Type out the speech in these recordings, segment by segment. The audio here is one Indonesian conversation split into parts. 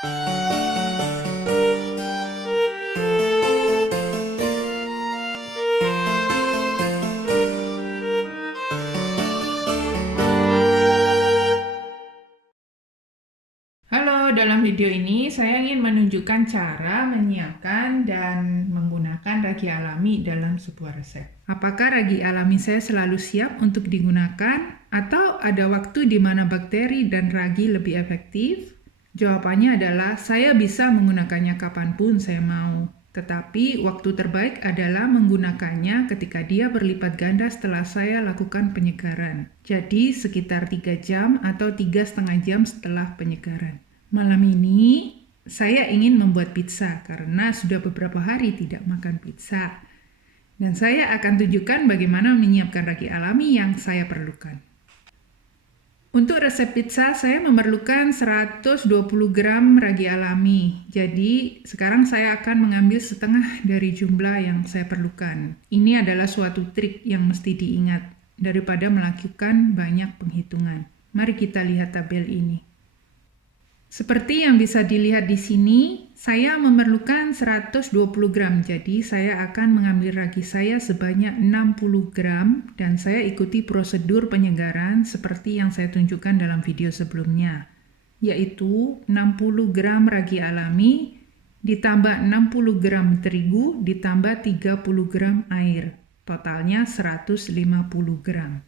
Halo, dalam video ini saya ingin menunjukkan cara menyiapkan dan menggunakan ragi alami dalam sebuah resep. Apakah ragi alami saya selalu siap untuk digunakan atau ada waktu di mana bakteri dan ragi lebih efektif? Jawabannya adalah saya bisa menggunakannya kapanpun saya mau. Tetapi waktu terbaik adalah menggunakannya ketika dia berlipat ganda setelah saya lakukan penyegaran. Jadi sekitar 3 jam atau 3,5 jam setelah penyegaran. Malam ini saya ingin membuat pizza karena sudah beberapa hari tidak makan pizza. Dan saya akan tunjukkan bagaimana menyiapkan ragi alami yang saya perlukan. Untuk resep pizza, saya memerlukan 120 gram ragi alami. Jadi, sekarang saya akan mengambil setengah dari jumlah yang saya perlukan. Ini adalah suatu trik yang mesti diingat daripada melakukan banyak penghitungan. Mari kita lihat tabel ini. Seperti yang bisa dilihat di sini, saya memerlukan 120 gram. Jadi, saya akan mengambil ragi saya sebanyak 60 gram dan saya ikuti prosedur penyegaran seperti yang saya tunjukkan dalam video sebelumnya, yaitu 60 gram ragi alami ditambah 60 gram terigu ditambah 30 gram air. Totalnya 150 gram.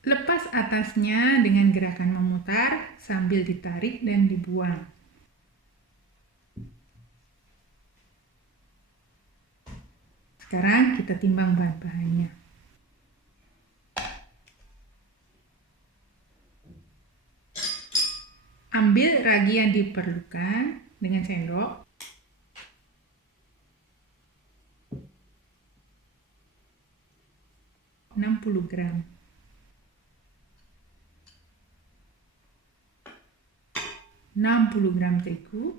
Lepas atasnya dengan gerakan memutar sambil ditarik dan dibuang. Sekarang kita timbang bahan-bahannya. Ambil ragi yang diperlukan dengan sendok. (60 gram). (60 gram terigu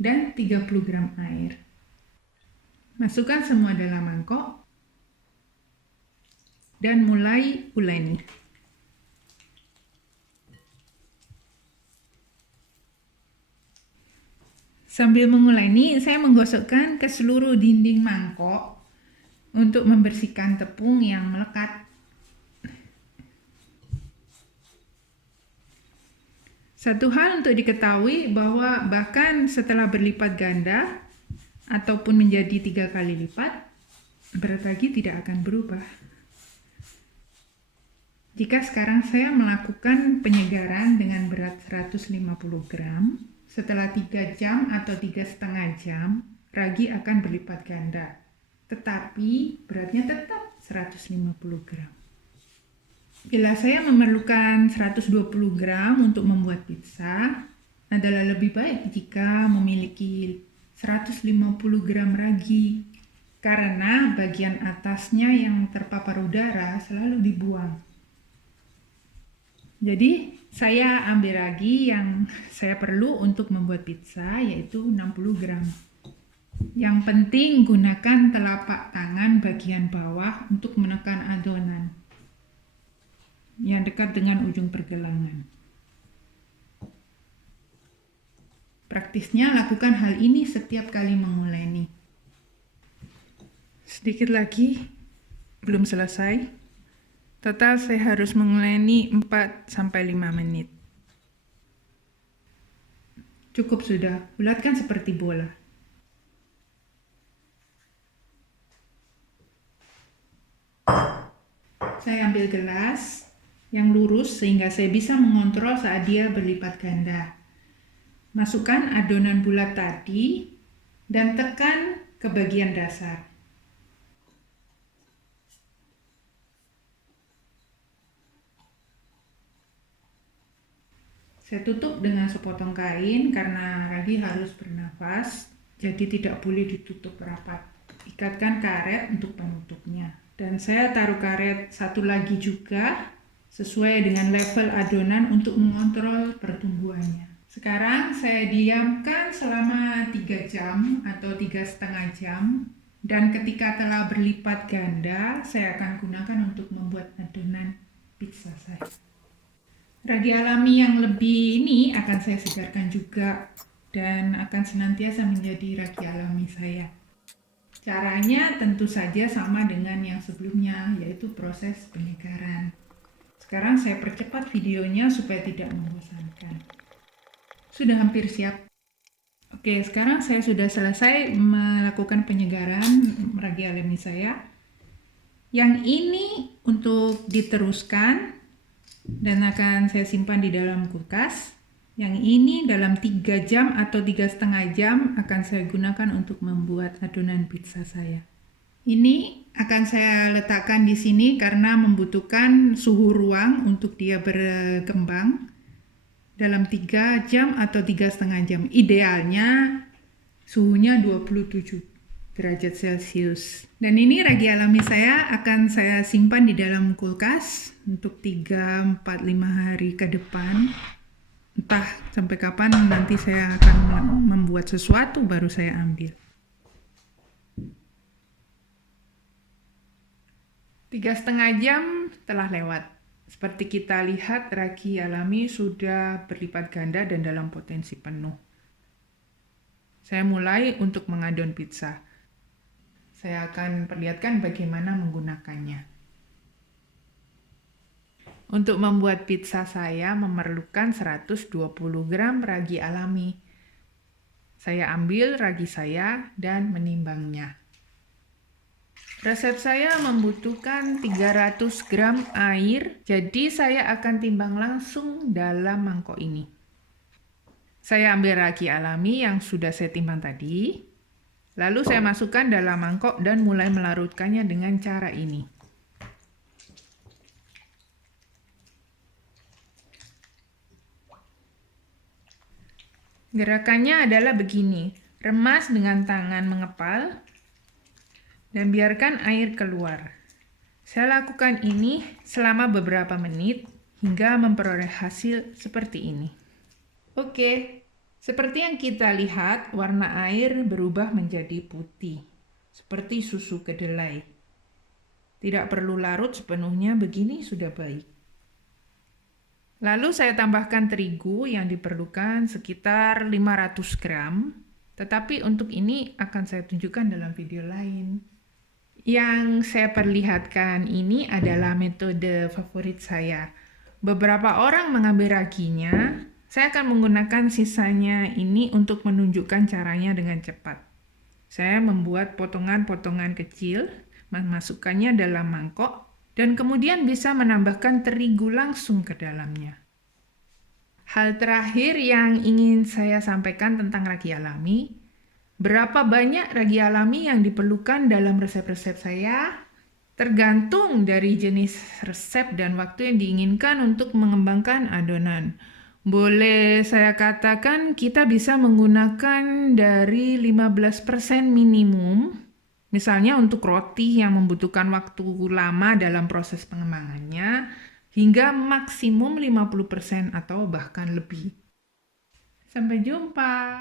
dan 30 gram air. Masukkan semua dalam mangkok dan mulai uleni. Sambil menguleni, saya menggosokkan ke seluruh dinding mangkok untuk membersihkan tepung yang melekat. Satu hal untuk diketahui bahwa bahkan setelah berlipat ganda ataupun menjadi 3 kali lipat, berat ragi tidak akan berubah. Jika sekarang saya melakukan penyegaran dengan berat 150 gram, setelah 3 jam atau 3,5 jam, ragi akan berlipat ganda. Tetapi beratnya tetap 150 gram. Bila saya memerlukan 120 gram untuk membuat pizza, adalah lebih baik jika memiliki 150 gram ragi, karena bagian atasnya yang terpapar udara selalu dibuang. Jadi, saya ambil ragi yang saya perlu untuk membuat pizza, yaitu 60 gram. Yang penting gunakan telapak tangan bagian bawah untuk menekan adonan yang dekat dengan ujung pergelangan. Praktisnya lakukan hal ini setiap kali menguleni. Sedikit lagi, belum selesai. Total saya harus menguleni 4-5 menit. Cukup sudah, bulatkan seperti bola. Saya ambil gelas yang lurus sehingga saya bisa mengontrol saat dia berlipat ganda. Masukkan adonan bulat tadi dan tekan ke bagian dasar. Saya tutup dengan sepotong kain karena ragi harus bernafas, jadi tidak boleh ditutup rapat. Ikatkan karet untuk penutupnya. Dan saya taruh karet satu lagi juga sesuai dengan level adonan untuk mengontrol pertumbuhannya. Sekarang saya diamkan selama 3 jam atau 3,5 jam Dan ketika telah berlipat ganda, saya akan gunakan untuk membuat adonan pizza saya. Ragi alami yang lebih ini akan saya segarkan juga dan akan senantiasa menjadi ragi alami saya. Caranya tentu saja sama dengan yang sebelumnya, yaitu proses penyegaran. Sekarang saya percepat videonya supaya tidak membosankan. Sudah hampir siap. Oke, sekarang saya sudah selesai melakukan penyegaran ragi alami saya. Yang ini untuk diteruskan dan akan saya simpan di dalam kulkas. Yang ini dalam 3 jam atau 3,5 jam akan saya gunakan untuk membuat adonan pizza saya. Ini akan saya letakkan di sini karena membutuhkan suhu ruang untuk dia berkembang dalam 3 jam atau 3,5 jam. Idealnya suhunya 27 derajat Celcius. Dan ini ragi alami saya akan saya simpan di dalam kulkas untuk 3, 4, 5 hari ke depan. Entah sampai kapan nanti saya akan membuat sesuatu baru saya ambil. 3,5 jam telah lewat. Seperti kita lihat, ragi alami sudah berlipat ganda dan dalam potensi penuh. Saya mulai untuk mengadon pizza. Saya akan perlihatkan bagaimana menggunakannya. Untuk membuat pizza saya memerlukan 120 gram ragi alami. Saya ambil ragi saya dan menimbangnya. Resep saya membutuhkan 300 gram air, jadi saya akan timbang langsung dalam mangkok ini. Saya ambil ragi alami yang sudah saya timbang tadi, lalu saya masukkan dalam mangkok dan mulai melarutkannya dengan cara ini. Gerakannya adalah begini, remas dengan tangan mengepal, dan biarkan air keluar. Saya lakukan ini selama beberapa menit hingga memperoleh hasil seperti ini. Oke, seperti yang kita lihat, warna air berubah menjadi putih, seperti susu kedelai. Tidak perlu larut sepenuhnya, begini sudah baik. Lalu saya tambahkan terigu yang diperlukan sekitar 500 gram, tetapi untuk ini akan saya tunjukkan dalam video lain. Yang saya perlihatkan ini adalah metode favorit saya. Beberapa orang mengambil raginya, saya akan menggunakan sisanya ini untuk menunjukkan caranya dengan cepat. Saya membuat potongan-potongan kecil, memasukkannya dalam mangkok, dan kemudian bisa menambahkan terigu langsung ke dalamnya. Hal terakhir yang ingin saya sampaikan tentang ragi alami, berapa banyak ragi alami yang diperlukan dalam resep-resep saya? Tergantung dari jenis resep dan waktu yang diinginkan untuk mengembangkan adonan. Boleh saya katakan kita bisa menggunakan dari 15% minimum. Misalnya untuk roti yang membutuhkan waktu lama dalam proses pengembangannya, hingga maksimum 50% atau bahkan lebih. Sampai jumpa.